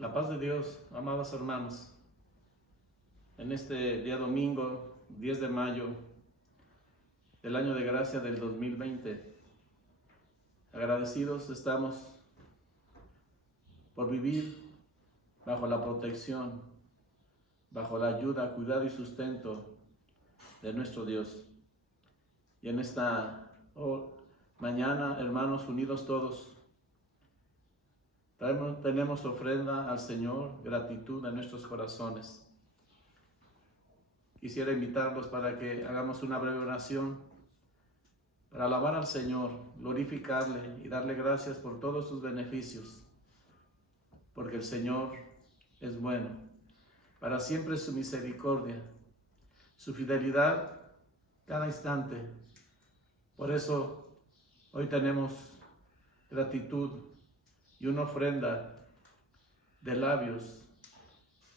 La paz de Dios, amados hermanos, en este día domingo, 10 de mayo del año de gracia del 2020, agradecidos estamos por vivir bajo la protección, bajo la ayuda, cuidado y sustento de nuestro Dios. Y en esta mañana, hermanos, unidos todos, tenemos ofrenda al Señor, gratitud en nuestros corazones. Quisiera invitarlos para que hagamos una breve oración para alabar al Señor, glorificarle y darle gracias por todos sus beneficios, porque el Señor es bueno, para siempre es su misericordia, su fidelidad cada instante. Por eso hoy tenemos gratitud y una ofrenda de labios,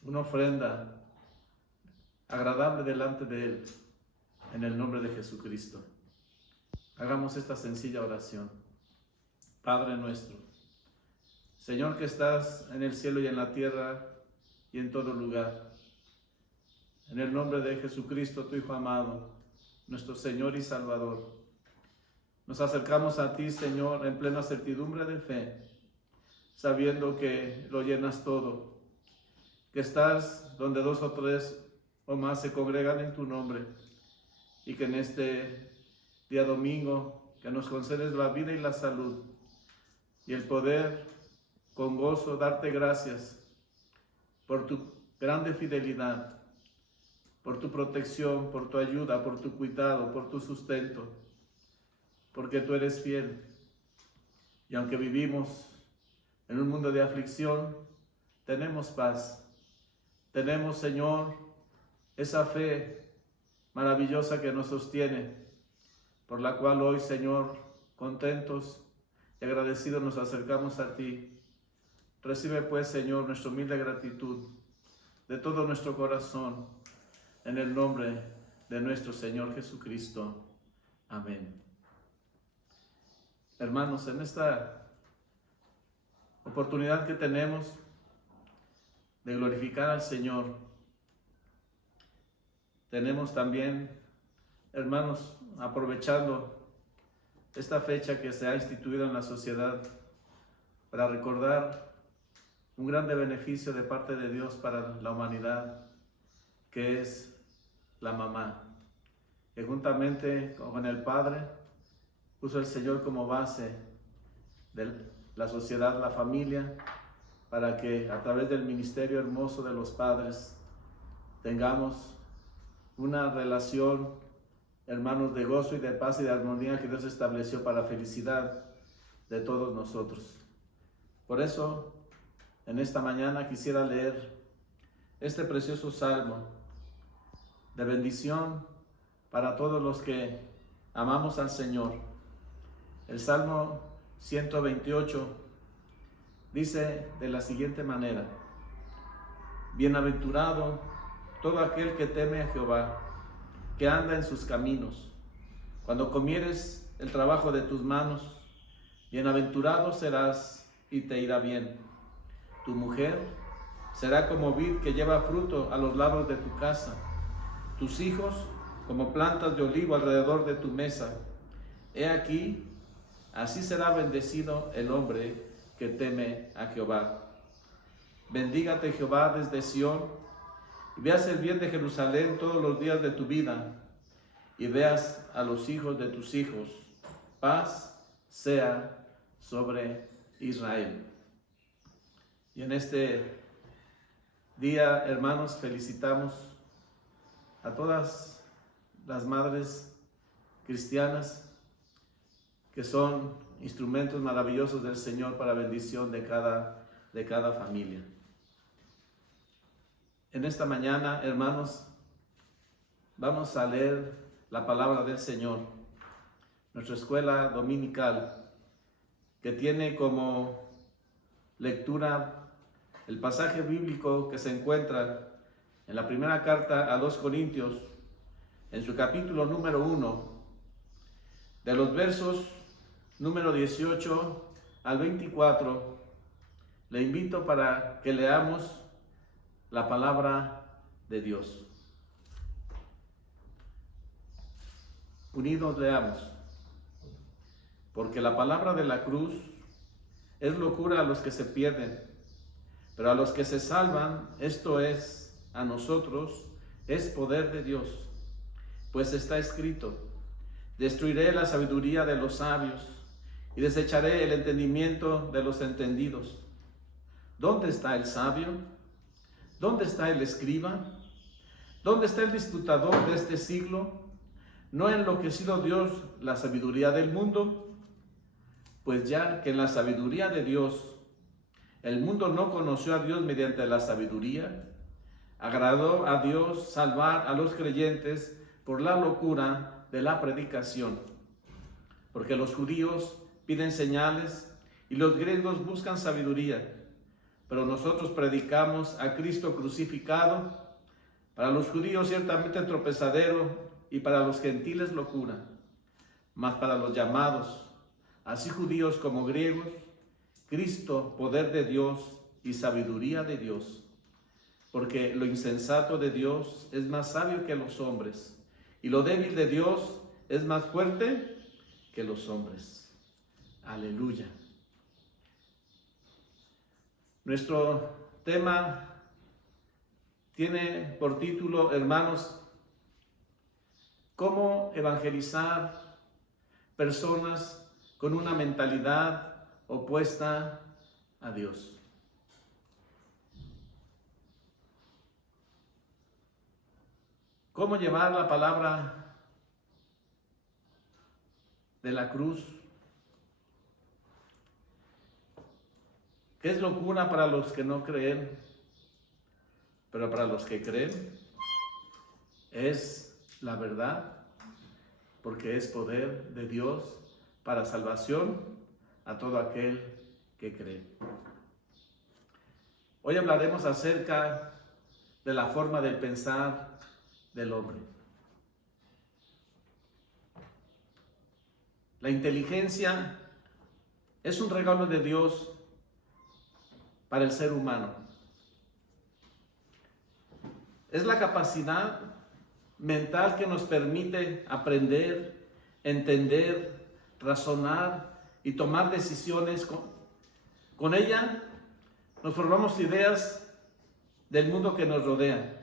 una ofrenda agradable delante de Él, en el nombre de Jesucristo. Hagamos esta sencilla oración. Padre nuestro, Señor que estás en el cielo y en la tierra y en todo lugar, en el nombre de Jesucristo, tu Hijo amado, nuestro Señor y Salvador, nos acercamos a ti, Señor, en plena certidumbre de fe, sabiendo que lo llenas todo, que estás donde dos o tres o más se congregan en tu nombre, y que en este día domingo, que nos concedes la vida y la salud, y el poder con gozo darte gracias por tu grande fidelidad, por tu protección, por tu ayuda, por tu cuidado, por tu sustento, porque tú eres fiel. Y aunque vivimos en un mundo de aflicción, tenemos paz. Tenemos, Señor, esa fe maravillosa que nos sostiene, por la cual hoy, Señor, contentos y agradecidos nos acercamos a ti. Recibe pues, Señor, nuestra humilde gratitud de todo nuestro corazón, en el nombre de nuestro Señor Jesucristo. Amén. Hermanos, en esta oportunidad que tenemos de glorificar al Señor, tenemos también, hermanos, aprovechando esta fecha que se ha instituido en la sociedad para recordar un grande beneficio de parte de Dios para la humanidad, que es la mamá, que juntamente con el Padre puso el Señor como base de la sociedad, la familia, para que a través del ministerio hermoso de los padres tengamos una relación, hermanos, de gozo y de paz y de armonía que Dios estableció para la felicidad de todos nosotros. Por eso, en esta mañana quisiera leer este precioso salmo de bendición para todos los que amamos al Señor. El Salmo 128 dice de la siguiente manera: Bienaventurado todo aquel que teme a Jehová, que anda en sus caminos. Cuando comieres el trabajo de tus manos, bienaventurado serás y te irá bien. Tu mujer será como vid que lleva fruto a los lados de tu casa, tus hijos como plantas de olivo alrededor de tu mesa. He aquí, así será bendecido el hombre que teme a Jehová. Bendígate Jehová desde Sión, y veas el bien de Jerusalén todos los días de tu vida, y veas a los hijos de tus hijos. Paz sea sobre Israel. Y en este día, hermanos, felicitamos a todas las madres cristianas que son instrumentos maravillosos del Señor para bendición de cada familia. En esta mañana, hermanos, vamos a leer la palabra del Señor, nuestra escuela dominical, que tiene como lectura el pasaje bíblico que se encuentra en la primera carta a los Corintios, en su capítulo número 1, de los versos número 18 al 24, le invito para que leamos la palabra de Dios. Unidos leamos. Porque la palabra de la cruz es locura a los que se pierden, pero a los que se salvan, esto es, a nosotros, es poder de Dios. Pues está escrito: destruiré la sabiduría de los sabios y desecharé el entendimiento de los entendidos. ¿Dónde está el sabio? ¿Dónde está el escriba? ¿Dónde está el disputador de este siglo? ¿No ha enloquecido Dios la sabiduría del mundo? Pues ya que en la sabiduría de Dios el mundo no conoció a Dios mediante la sabiduría, agradó a Dios salvar a los creyentes por la locura de la predicación. Porque los judíos piden señales y los griegos buscan sabiduría, pero nosotros predicamos a Cristo crucificado, para los judíos ciertamente tropezadero y para los gentiles locura, mas para los llamados, así judíos como griegos, Cristo, poder de Dios y sabiduría de Dios. Porque lo insensato de Dios es más sabio que los hombres, y lo débil de Dios es más fuerte que los hombres. Aleluya. Nuestro tema tiene por título, hermanos, ¿cómo evangelizar personas con una mentalidad opuesta a Dios? ¿Cómo llevar la palabra de la cruz, que es locura para los que no creen, pero para los que creen es la verdad, porque es poder de Dios para salvación a todo aquel que cree? Hoy hablaremos acerca de la forma de pensar del hombre. La inteligencia es un regalo de Dios para el ser humano. Es la capacidad mental que nos permite aprender, entender, razonar y tomar decisiones. Con ella nos formamos ideas del mundo que nos rodea.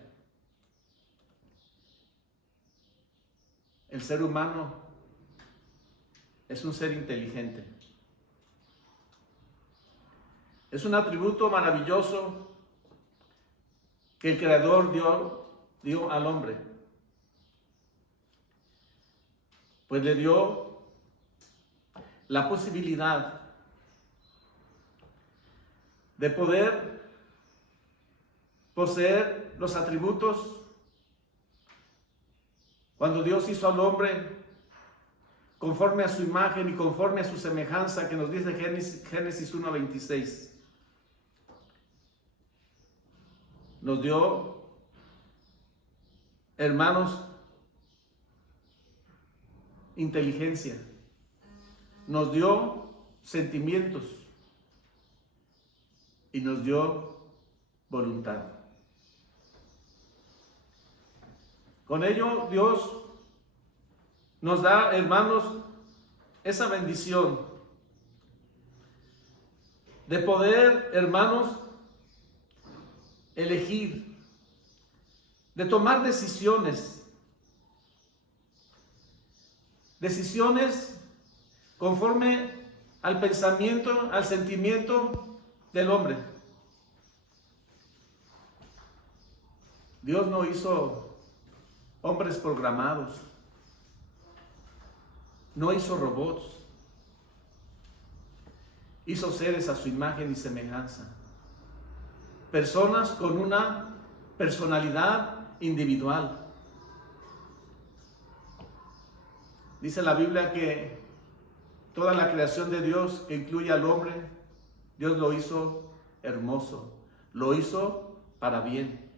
El ser humano es un ser inteligente. Es un atributo maravilloso que el Creador dio al hombre. Pues le dio la posibilidad de poder poseer los atributos. Cuando Dios hizo al hombre conforme a su imagen y conforme a su semejanza, que nos dice Génesis 1:26, nos dio, hermanos, inteligencia, nos dio sentimientos y nos dio voluntad. Con ello Dios nos da, hermanos, esa bendición de poder, hermanos, elegir, de tomar decisiones conforme al pensamiento, al sentimiento del hombre. Dios no hizo hombres programados, no hizo robots, hizo seres a su imagen y semejanza, personas con una personalidad individual. Dice la Biblia que toda la creación de Dios, que incluye al hombre, Dios lo hizo hermoso, lo hizo para bien.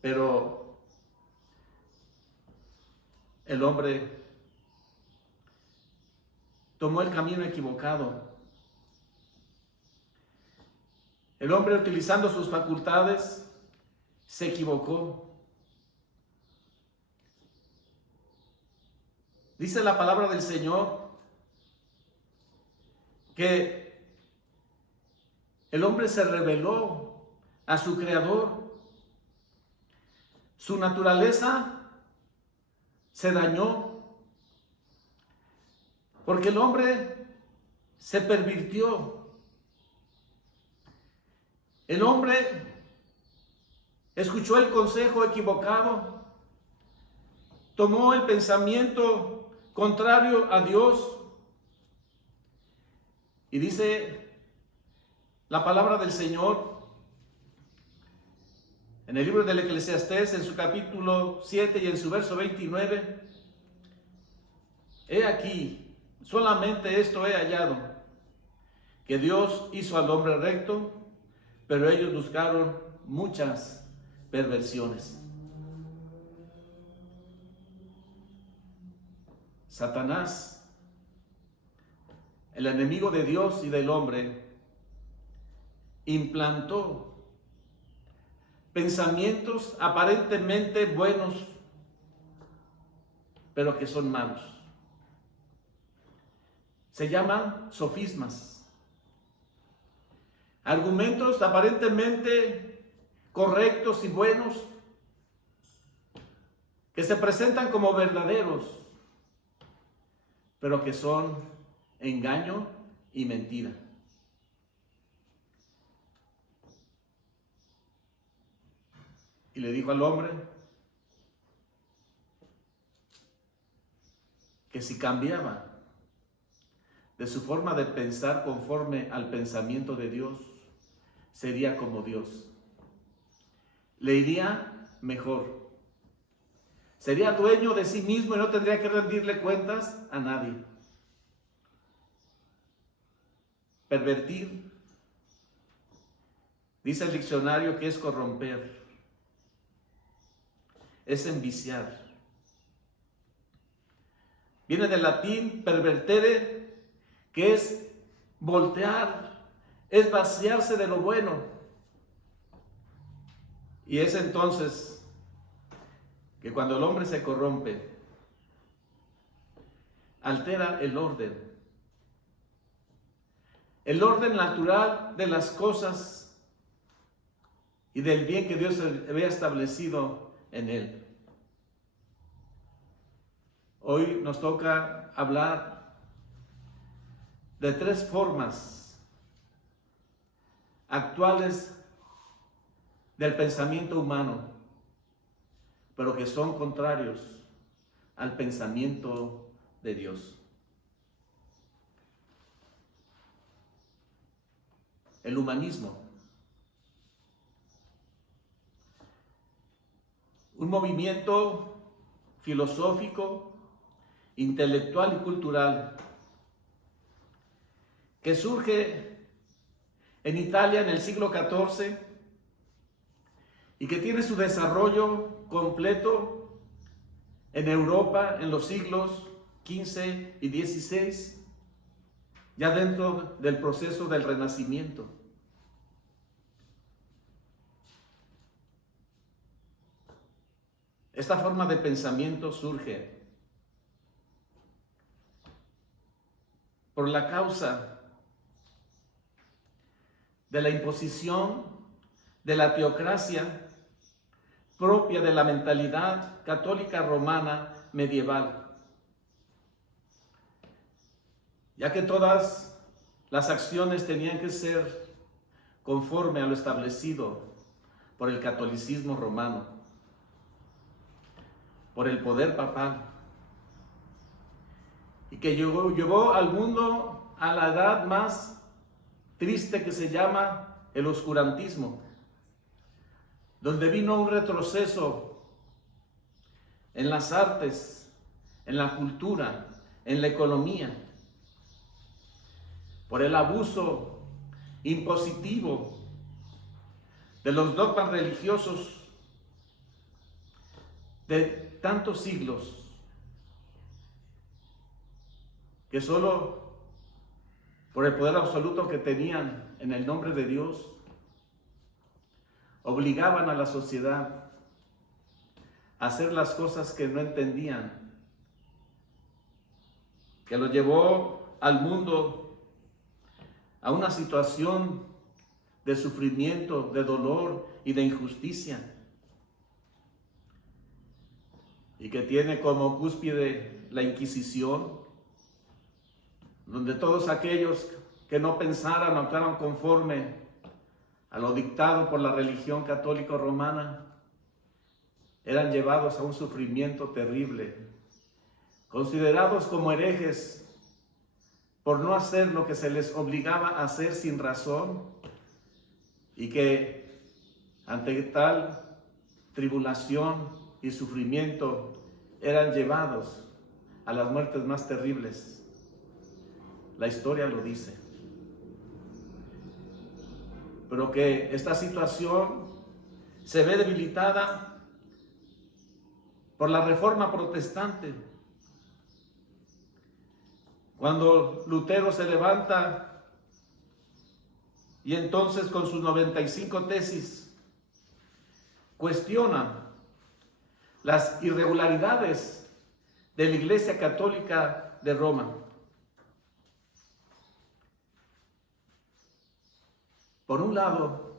Pero el hombre tomó el camino equivocado El hombre, utilizando sus facultades, se equivocó. Dice la palabra del Señor que el hombre se rebeló a su Creador. Su naturaleza se dañó porque el hombre se pervirtió. El hombre escuchó el consejo equivocado, tomó el pensamiento contrario a Dios y dice la palabra del Señor en el libro del Eclesiastés, en su capítulo 7 y en su verso 29, he aquí, solamente esto he hallado, que Dios hizo al hombre recto, pero ellos buscaron muchas perversiones. Satanás, el enemigo de Dios y del hombre, implantó pensamientos aparentemente buenos, pero que son malos. Se llaman sofismas. Argumentos aparentemente correctos y buenos, que se presentan como verdaderos, pero que son engaño y mentira. Y le dijo al hombre que si cambiaba de su forma de pensar conforme al pensamiento de Dios, sería como Dios. Le iría mejor. Sería dueño de sí mismo y no tendría que rendirle cuentas a nadie. Pervertir, dice el diccionario, que es corromper, es enviciar. Viene del latín pervertere, que es voltear, es vaciarse de lo bueno. Y es entonces que cuando el hombre se corrompe, altera el orden natural de las cosas y del bien que Dios había establecido en él. Hoy nos toca hablar de tres formas actuales del pensamiento humano, pero que son contrarios al pensamiento de Dios. El humanismo, un movimiento filosófico, intelectual y cultural que surge en Italia en el siglo XIV y que tiene su desarrollo completo en Europa en los siglos XV y XVI, ya dentro del proceso del Renacimiento. Esta forma de pensamiento surge por la causa de la imposición de la teocracia propia de la mentalidad católica romana medieval, ya que todas las acciones tenían que ser conforme a lo establecido por el catolicismo romano, por el poder papal, y que llevó al mundo a la edad más triste que se llama el oscurantismo, donde vino un retroceso en las artes, en la cultura, en la economía, por el abuso impositivo de los dogmas religiosos de tantos siglos, que solo por el poder absoluto que tenían en el nombre de Dios, obligaban a la sociedad a hacer las cosas que no entendían, que lo llevó al mundo a una situación de sufrimiento, de dolor y de injusticia, y que tiene como cúspide la Inquisición, donde todos aquellos que no pensaran o actuaran conforme a lo dictado por la religión católica romana eran llevados a un sufrimiento terrible, considerados como herejes por no hacer lo que se les obligaba a hacer sin razón, y que ante tal tribulación y sufrimiento eran llevados a las muertes más terribles. La historia lo dice. Pero que esta situación se ve debilitada por la Reforma Protestante. Cuando Lutero se levanta y entonces con sus 95 tesis cuestiona las irregularidades de la Iglesia Católica de Roma. Por un lado,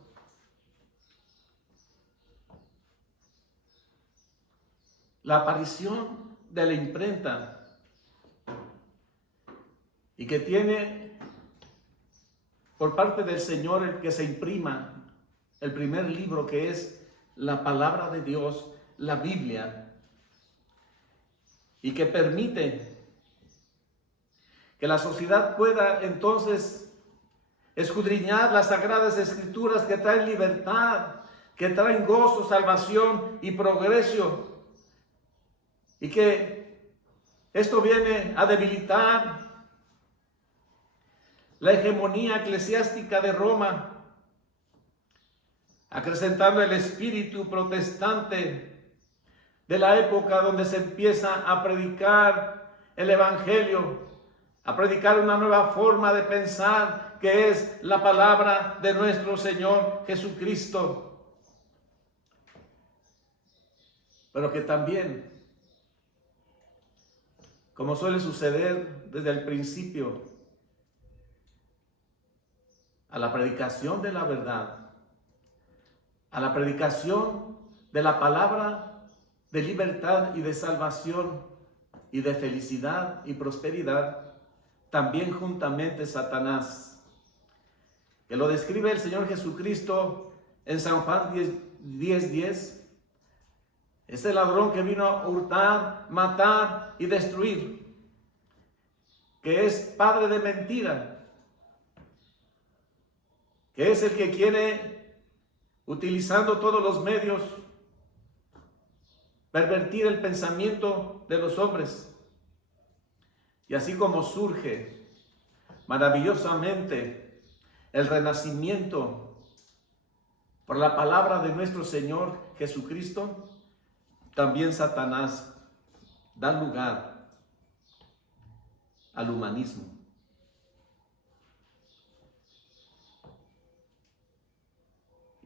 la aparición de la imprenta, y que tiene por parte del Señor el que se imprima el primer libro, que es la palabra de Dios, la Biblia, y que permite que la sociedad pueda entonces escudriñar las sagradas escrituras que traen libertad, que traen gozo, salvación y progreso, y que esto viene a debilitar la hegemonía eclesiástica de Roma, acrecentando el espíritu protestante de la época, donde se empieza a predicar el evangelio, a predicar una nueva forma de pensar, que es la palabra de nuestro Señor Jesucristo. Pero que también, como suele suceder desde el principio, a la predicación de la verdad, a la predicación de la palabra de libertad y de salvación y de felicidad y prosperidad, también juntamente Satanás, que lo describe el Señor Jesucristo en San Juan 10:10, es el ladrón que vino a hurtar, matar y destruir, que es padre de mentira, que es el que quiere, utilizando todos los medios, pervertir el pensamiento de los hombres. Y así como surge maravillosamente el renacimiento por la palabra de nuestro Señor Jesucristo, también Satanás da lugar al humanismo.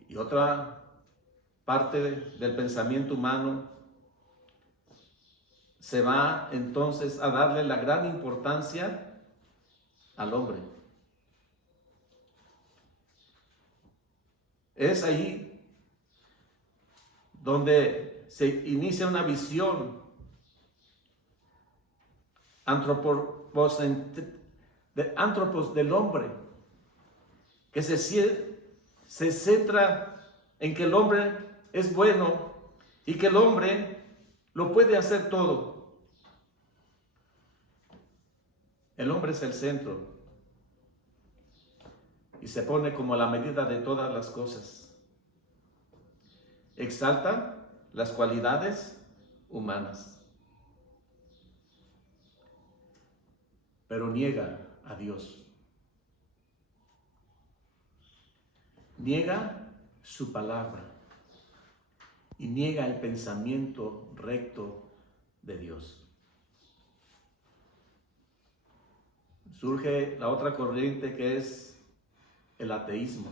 Y otra parte del pensamiento humano se va entonces a darle la gran importancia al hombre. Es ahí donde se inicia una visión antropos del hombre, que se centra en que el hombre es bueno y que el hombre lo puede hacer todo. El hombre es el centro y se pone como la medida de todas las cosas. Exalta las cualidades humanas, pero niega a Dios. Niega su palabra y niega el pensamiento recto de Dios. Surge la otra corriente, que es el ateísmo.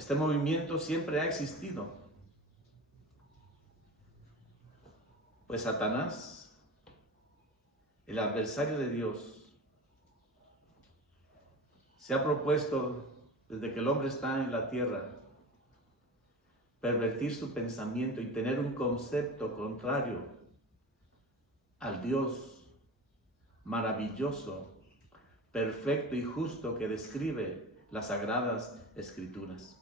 Este movimiento siempre ha existido, pues Satanás, el adversario de Dios, se ha propuesto desde que el hombre está en la tierra pervertir su pensamiento y tener un concepto contrario al Dios maravilloso, perfecto y justo que describe las Sagradas Escrituras.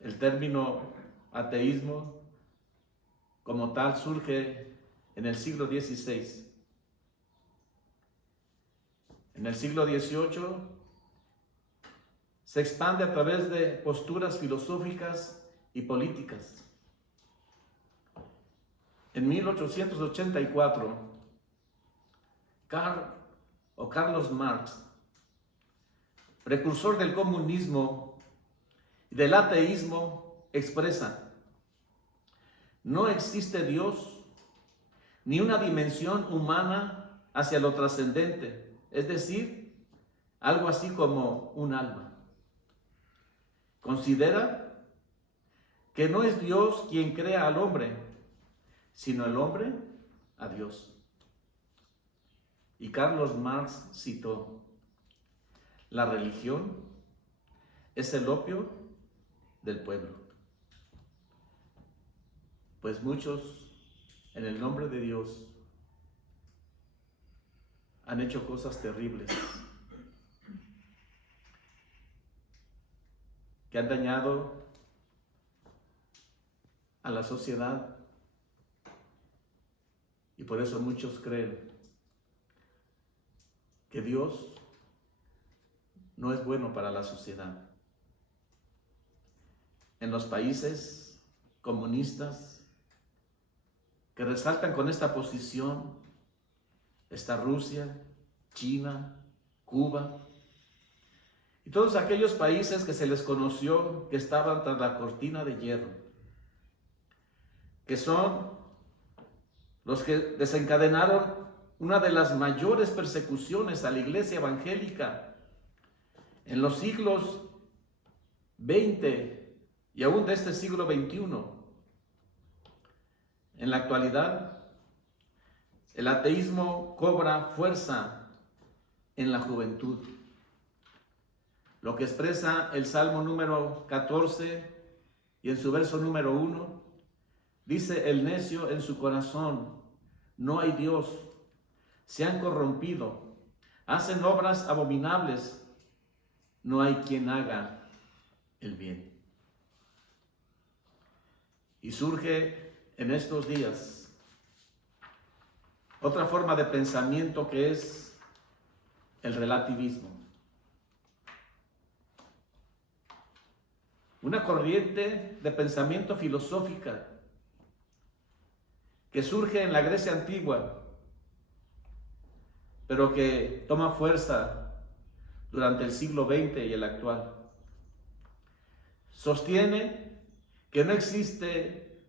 El término ateísmo como tal surge en el siglo XVI. En el siglo XVIII se expande a través de posturas filosóficas y políticas. En 1884, Carlos Marx, precursor del comunismo y del ateísmo, expresa: no existe Dios ni una dimensión humana hacia lo trascendente, es decir, algo así como un alma. Considera que no es Dios quien crea al hombre, sino el hombre a Dios. Y Carlos Marx citó: la religión es el opio del pueblo. Pues muchos, en el nombre de Dios, han hecho cosas terribles que han dañado a la sociedad, y por eso muchos creen que Dios no es bueno para la sociedad. En los países comunistas que resaltan con esta posición está Rusia, China, Cuba y todos aquellos países que se les conoció que estaban tras la cortina de hierro, que son los que desencadenaron una de las mayores persecuciones a la iglesia evangélica en los siglos XX y aún de este siglo XXI. En la actualidad, el ateísmo cobra fuerza en la juventud. Lo que expresa el Salmo número 14 y en su verso número 1, dice el necio en su corazón: no hay Dios, se han corrompido, hacen obras abominables, no hay quien haga el bien. Y surge en estos días otra forma de pensamiento que es el relativismo. Una corriente de pensamiento filosófica que surge en la Grecia antigua, pero que toma fuerza durante el siglo XX y el actual. Sostiene que no existe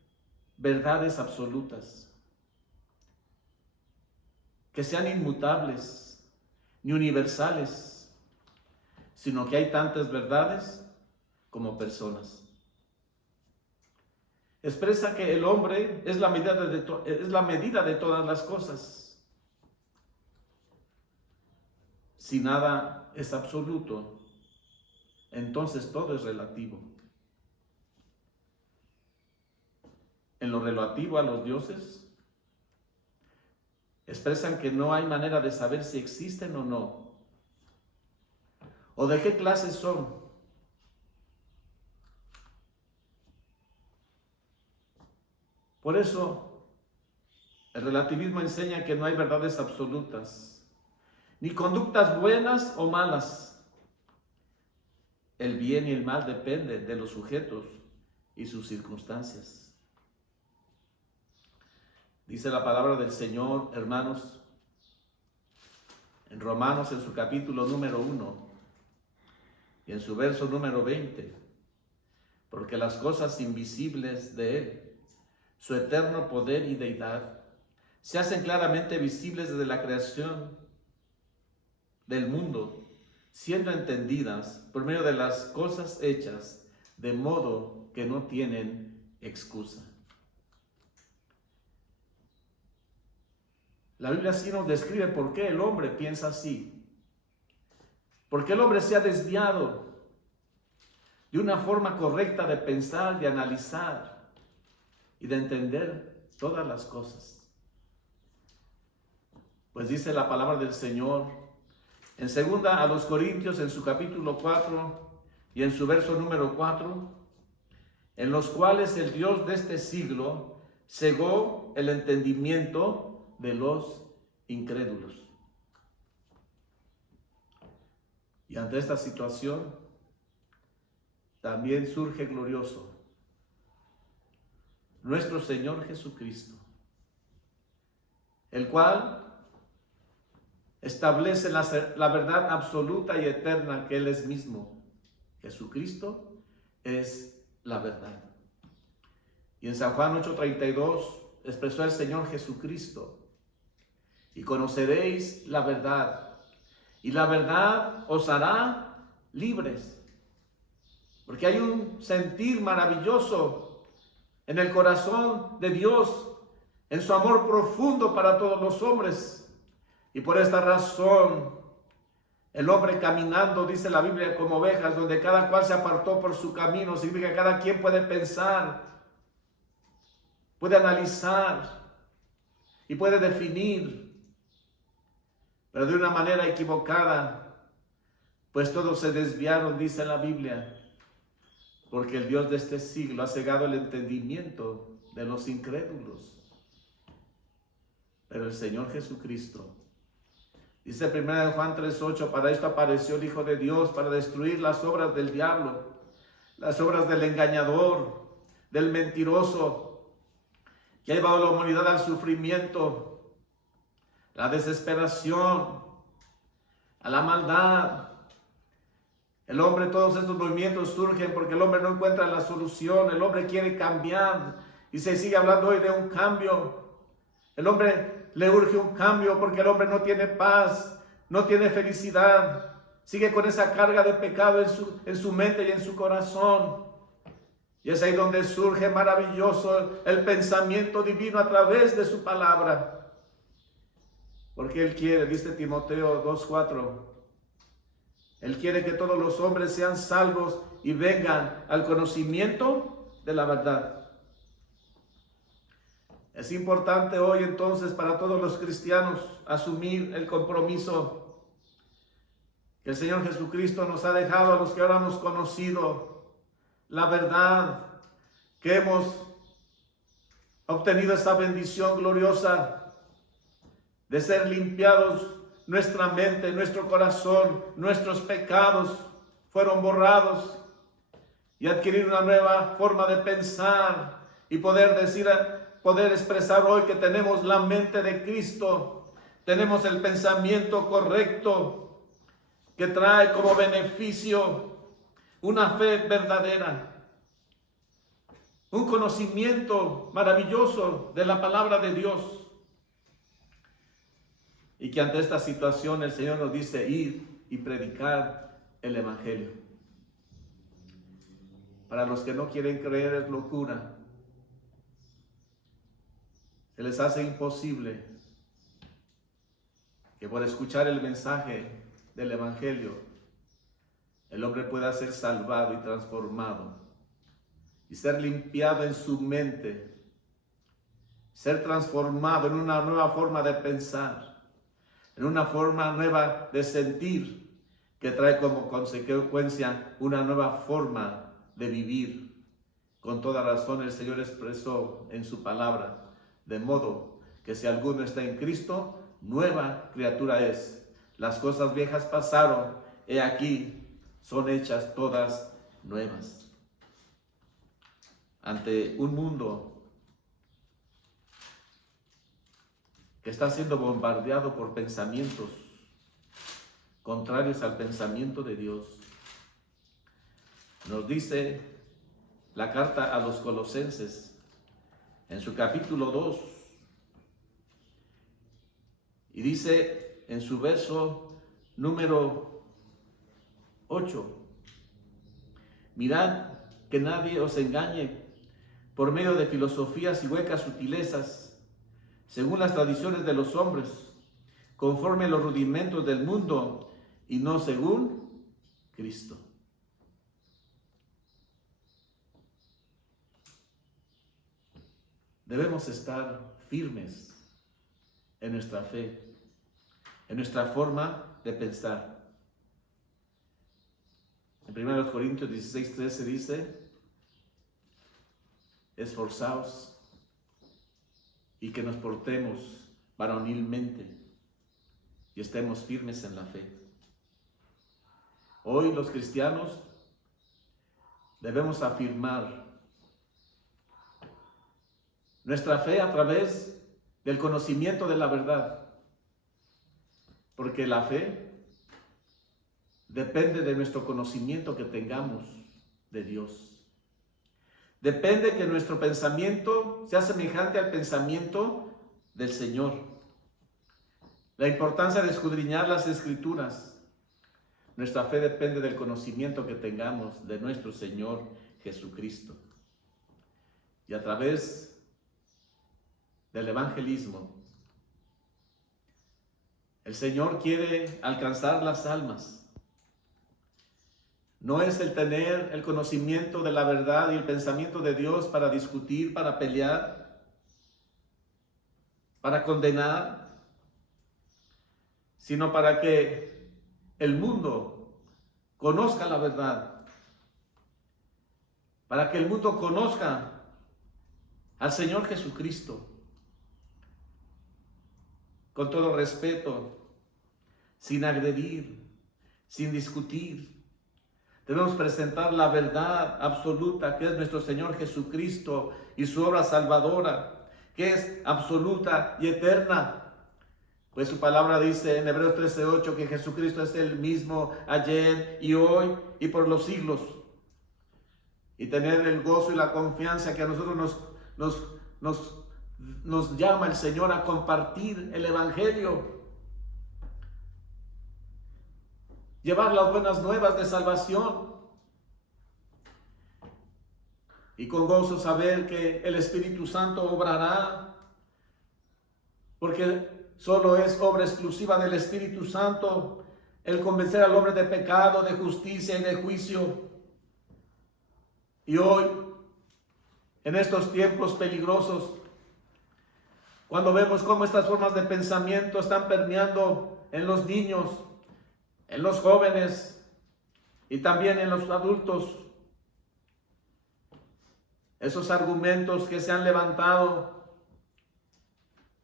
verdades absolutas, que sean inmutables ni universales, sino que hay tantas verdades como personas. Expresa que el hombre es la medida de todas las cosas. Si nada es absoluto, entonces todo es relativo. En lo relativo a los dioses, expresan que no hay manera de saber si existen o no, o de qué clase son. Por eso, el relativismo enseña que no hay verdades absolutas, ni conductas buenas o malas. El bien y el mal dependen de los sujetos y sus circunstancias. Dice la palabra del Señor, hermanos, en Romanos, en su capítulo número 1 y en su verso número 20, porque las cosas invisibles de Él, su eterno poder y deidad, se hacen claramente visibles desde la creación del mundo, siendo entendidas por medio de las cosas hechas, de modo que no tienen excusa. La Biblia así nos describe por qué el hombre piensa así. Por qué el hombre se ha desviado de una forma correcta de pensar, de analizar y de entender todas las cosas. Pues dice la palabra del Señor en 2 a los Corintios, en su capítulo 4 y en su verso número 4, en los cuales el Dios de este siglo cegó el entendimiento de los incrédulos. Y ante esta situación también surge glorioso nuestro Señor Jesucristo, el cual establece la verdad absoluta y eterna que Él es mismo. Jesucristo es la verdad. Y en San Juan 8:32 expresó el Señor Jesucristo: y conoceréis la verdad, y la verdad os hará libres. Porque hay un sentir maravilloso en el corazón de Dios, en su amor profundo para todos los hombres. Y por esta razón, el hombre caminando, dice la Biblia, como ovejas, donde cada cual se apartó por su camino, significa que cada quien puede pensar, puede analizar y puede definir, pero de una manera equivocada, pues todos se desviaron, dice la Biblia, porque el Dios de este siglo ha cegado el entendimiento de los incrédulos. Pero el Señor Jesucristo, dice 1 Juan 3:8, para esto apareció el Hijo de Dios, para destruir las obras del diablo, las obras del engañador, del mentiroso, que ha llevado a la humanidad al sufrimiento, la desesperación, a la maldad. El hombre, todos estos movimientos surgen porque el hombre no encuentra la solución, el hombre quiere cambiar y se sigue hablando hoy de un cambio. El hombre le urge un cambio porque el hombre no tiene paz, no tiene felicidad, sigue con esa carga de pecado en su mente y en su corazón. Y es ahí donde surge maravilloso el pensamiento divino a través de su palabra. Porque Él quiere, dice Timoteo 2:4, Él quiere que todos los hombres sean salvos y vengan al conocimiento de la verdad. Es importante hoy entonces para todos los cristianos asumir el compromiso que el Señor Jesucristo nos ha dejado a los que ahora hemos conocido la verdad, que hemos obtenido esa bendición gloriosa de ser limpiados. Nuestra mente, nuestro corazón, nuestros pecados fueron borrados y adquirir una nueva forma de pensar y poder expresar hoy que tenemos la mente de Cristo, tenemos el pensamiento correcto que trae como beneficio una fe verdadera, un conocimiento maravilloso de la palabra de Dios. Y que ante esta situación el Señor nos dice: ir y predicar el Evangelio. Para los que no quieren creer es locura. Se les hace imposible que por escuchar el mensaje del Evangelio el hombre pueda ser salvado y transformado y ser limpiado en su mente, ser transformado en una nueva forma de pensar, en una forma nueva de sentir, que trae como consecuencia una nueva forma de vivir. Con toda razón el Señor expresó en su palabra: de modo que si alguno está en Cristo, nueva criatura es. Las cosas viejas pasaron, he aquí, son hechas todas nuevas. Ante un mundo que está siendo bombardeado por pensamientos contrarios al pensamiento de Dios, nos dice la carta a los Colosenses en su capítulo 2, y dice en su verso número 8. Mirad que nadie os engañe por medio de filosofías y huecas sutilezas, según las tradiciones de los hombres, conforme a los rudimentos del mundo y no según Cristo. Debemos estar firmes en nuestra fe, en nuestra forma de pensar. En 1 Corintios 16:13 dice: esforzaos y que nos portemos varonilmente y estemos firmes en la fe. Hoy los cristianos debemos afirmar nuestra fe a través del conocimiento de la verdad, porque la fe depende de nuestro conocimiento que tengamos de Dios. Depende que nuestro pensamiento sea semejante al pensamiento del Señor. La importancia de escudriñar las Escrituras. Nuestra fe depende del conocimiento que tengamos de nuestro Señor Jesucristo. Y a través del evangelismo, el Señor quiere alcanzar las almas. No es el tener el conocimiento de la verdad y el pensamiento de Dios para discutir, para pelear, para condenar, sino para que el mundo conozca la verdad, para que el mundo conozca al Señor Jesucristo. Con todo respeto, sin agredir, sin discutir. Debemos presentar la verdad absoluta, que es nuestro Señor Jesucristo y su obra salvadora, que es absoluta y eterna. Pues su palabra dice en Hebreos 13:8 que Jesucristo es el mismo ayer y hoy y por los siglos. Y tener el gozo y la confianza que a nosotros nos llama el Señor a compartir el Evangelio. Llevar las buenas nuevas de salvación. Y con gozo saber que el Espíritu Santo obrará. Porque solo es obra exclusiva del Espíritu Santo el convencer al hombre de pecado, de justicia y de juicio. Y hoy, en estos tiempos peligrosos, cuando vemos cómo estas formas de pensamiento están permeando en los niños, en los jóvenes y también en los adultos, esos argumentos que se han levantado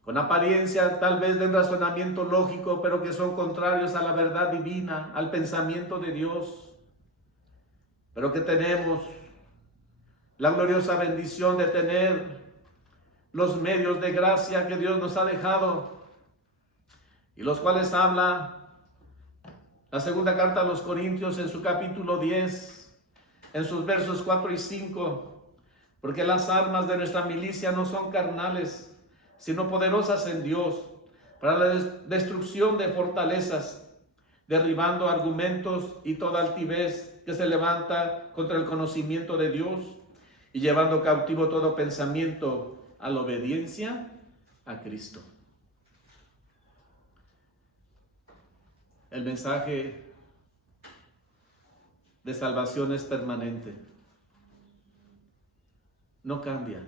con apariencia tal vez de un razonamiento lógico, pero que son contrarios a la verdad divina, al pensamiento de Dios, pero que tenemos la gloriosa bendición de tener los medios de gracia que Dios nos ha dejado, y los cuales habla la segunda carta a los Corintios en su capítulo 10, en sus versos 4 y 5, porque las armas de nuestra milicia no son carnales, sino poderosas en Dios, para la destrucción de fortalezas, derribando argumentos y toda altivez que se levanta contra el conocimiento de Dios, y llevando cautivo todo pensamiento a la obediencia a Cristo. El mensaje de salvación es permanente. No cambia.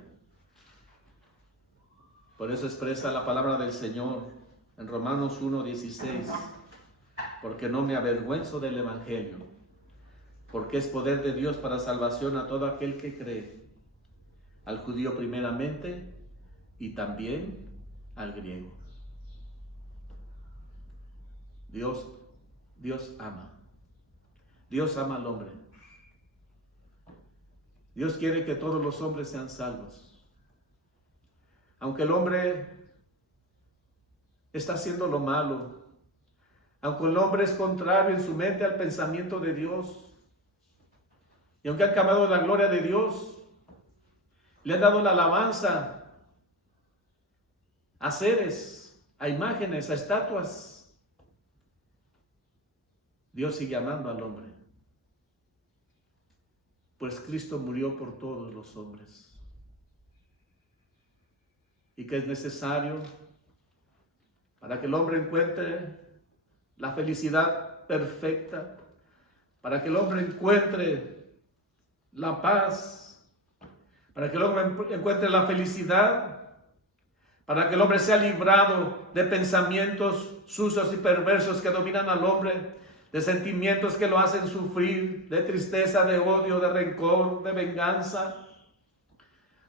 Por eso expresa la palabra del Señor en Romanos 1:16. Porque no me avergüenzo del Evangelio, porque es poder de Dios para salvación a todo aquel que cree, al judío primeramente y también al griego. Dios ama. Dios ama al hombre. Dios quiere que todos los hombres sean salvos. Aunque el hombre está haciendo lo malo, aunque el hombre es contrario en su mente al pensamiento de Dios, y aunque han cambiado la gloria de Dios, le han dado la alabanza a seres, a imágenes, a estatuas, Dios sigue amando al hombre. pues Cristo murió por todos los hombres. Y que es necesario para que el hombre encuentre la felicidad perfecta, para que el hombre encuentre la paz, para que el hombre encuentre la felicidad, para que el hombre sea librado de pensamientos sucios y perversos que dominan al hombre, de sentimientos que lo hacen sufrir, de tristeza, de odio, de rencor, de venganza,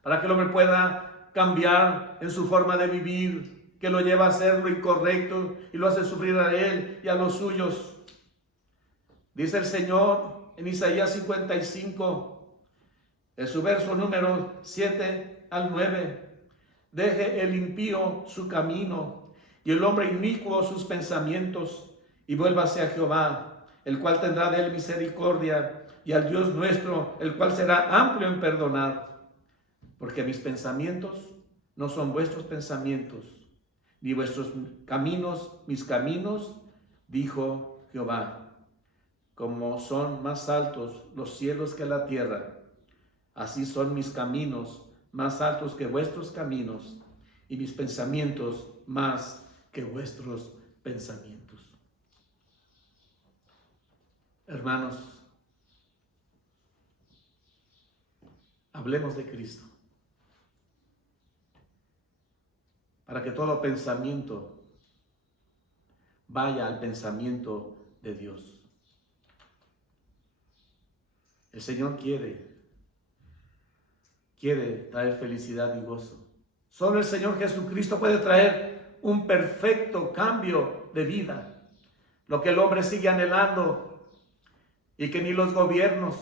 para que el hombre pueda cambiar en su forma de vivir, que lo lleva a hacer lo incorrecto y lo hace sufrir a él y a los suyos. Dice el Señor en Isaías 55, en su verso número 7 al 9, deje el impío su camino y el hombre inicuo sus pensamientos, y vuélvase a Jehová, el cual tendrá de él misericordia, y al Dios nuestro, el cual será amplio en perdonar. Porque mis pensamientos no son vuestros pensamientos, ni vuestros caminos mis caminos, dijo Jehová. Como son más altos los cielos que la tierra, así son mis caminos más altos que vuestros caminos, y mis pensamientos más que vuestros pensamientos. Hermanos, hablemos de Cristo, para que todo pensamiento vaya al pensamiento de Dios. El Señor quiere traer felicidad y gozo. Solo el Señor Jesucristo puede traer un perfecto cambio de vida. Lo que el hombre sigue anhelando y que ni los gobiernos,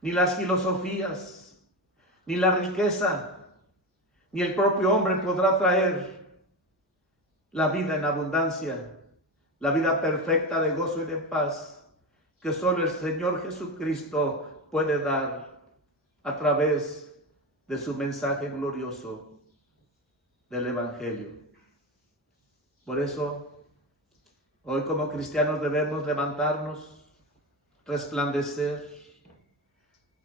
ni las filosofías, ni la riqueza, ni el propio hombre podrá traer la vida en abundancia, la vida perfecta de gozo y de paz que solo el Señor Jesucristo puede dar a través de su mensaje glorioso del Evangelio. Por eso, hoy como cristianos debemos levantarnos, resplandecer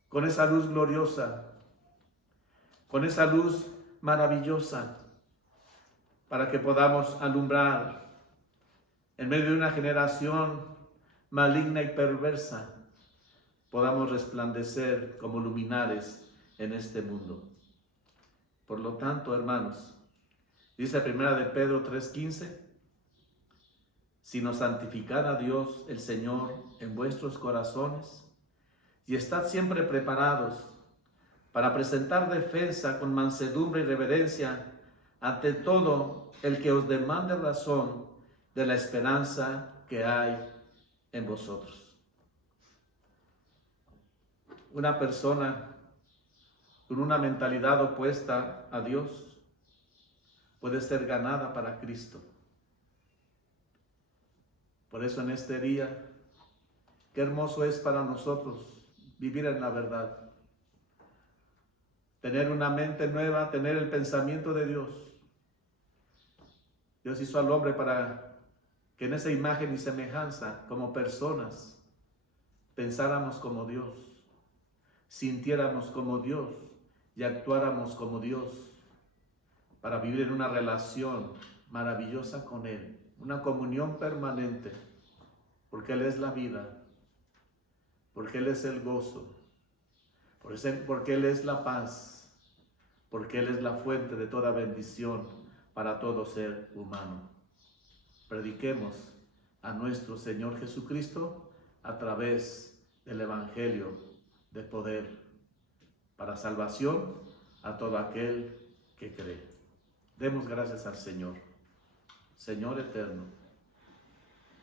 con esa luz gloriosa, con esa luz maravillosa, para que podamos alumbrar en medio de una generación maligna y perversa, podamos resplandecer como luminares en este mundo. Por lo tanto, hermanos, dice 1 de Pedro 3:15, sino santificad a Dios el Señor en vuestros corazones y estad siempre preparados para presentar defensa con mansedumbre y reverencia ante todo el que os demande razón de la esperanza que hay en vosotros. Una persona con una mentalidad opuesta a Dios puede ser ganada para Cristo. Por eso en este día, qué hermoso es para nosotros vivir en la verdad, tener una mente nueva, tener el pensamiento de Dios. Dios hizo al hombre para que en esa imagen y semejanza, como personas, pensáramos como Dios, sintiéramos como Dios y actuáramos como Dios, para vivir en una relación maravillosa con Él, una comunión permanente, porque Él es la vida, porque Él es el gozo, porque Él es la paz, porque Él es la fuente de toda bendición para todo ser humano. Prediquemos a nuestro Señor Jesucristo a través del Evangelio de poder para salvación a todo aquel que cree. Demos gracias al Señor. Señor eterno,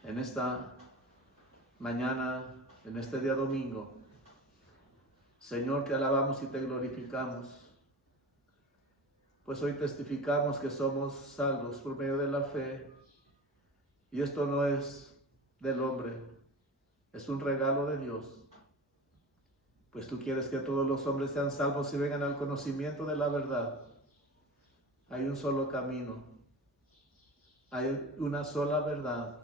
en esta mañana, en este día domingo, Señor, te alabamos y te glorificamos, pues hoy testificamos que somos salvos por medio de la fe, y esto no es del hombre, es un regalo de Dios, pues tú quieres que todos los hombres sean salvos y vengan al conocimiento de la verdad. Hay un solo camino, hay una sola verdad,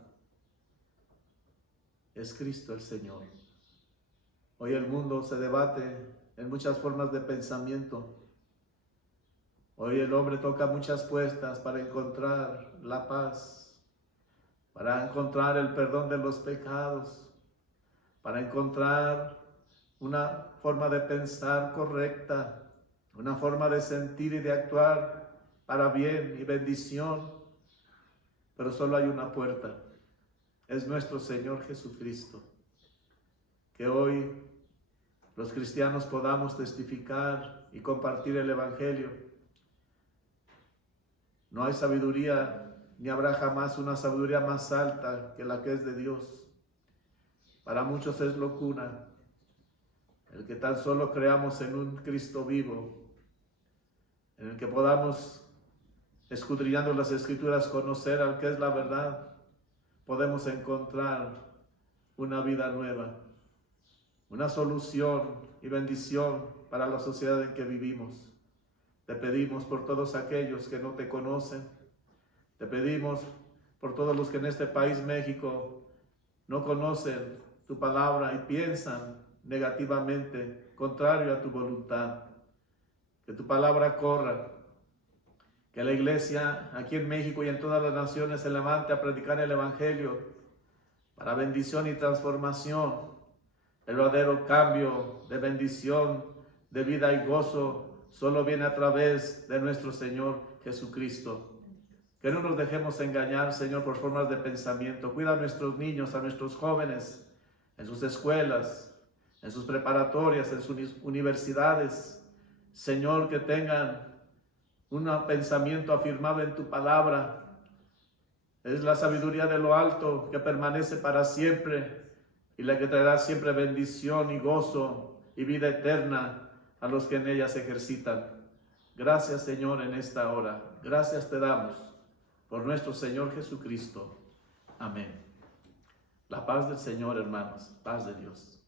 es Cristo el Señor. Hoy el mundo se debate en muchas formas de pensamiento. Hoy el hombre toca muchas puertas para encontrar la paz, para encontrar el perdón de los pecados, para encontrar una forma de pensar correcta, una forma de sentir y de actuar para bien y bendición. Pero solo hay una puerta, es nuestro Señor Jesucristo. Que hoy los cristianos podamos testificar y compartir el Evangelio. No hay sabiduría, ni habrá jamás una sabiduría más alta que la que es de Dios. Para muchos es locura el que tan solo creamos en un Cristo vivo, en el que podamos, escudriñando las Escrituras, conocer al que es la verdad. Podemos encontrar una vida nueva, una solución y bendición para la sociedad en que vivimos. Te pedimos por todos aquellos que no te conocen. Te pedimos por todos los que en este país, México, no conocen tu palabra y piensan negativamente, contrario a tu voluntad. Que tu palabra corra. Que la iglesia aquí en México y en todas las naciones se levante a predicar el Evangelio para bendición y transformación. El verdadero cambio de bendición, de vida y gozo solo viene a través de nuestro Señor Jesucristo. Que no nos dejemos engañar, Señor, por formas de pensamiento. Cuida a nuestros niños, a nuestros jóvenes, en sus escuelas, en sus preparatorias, en sus universidades. Señor, que tengan un pensamiento afirmado en tu palabra. Es la sabiduría de lo alto que permanece para siempre y la que traerá siempre bendición y gozo y vida eterna a los que en ella se ejercitan. Gracias, Señor, en esta hora. Gracias te damos por nuestro Señor Jesucristo. Amén. La paz del Señor, hermanos. Paz de Dios.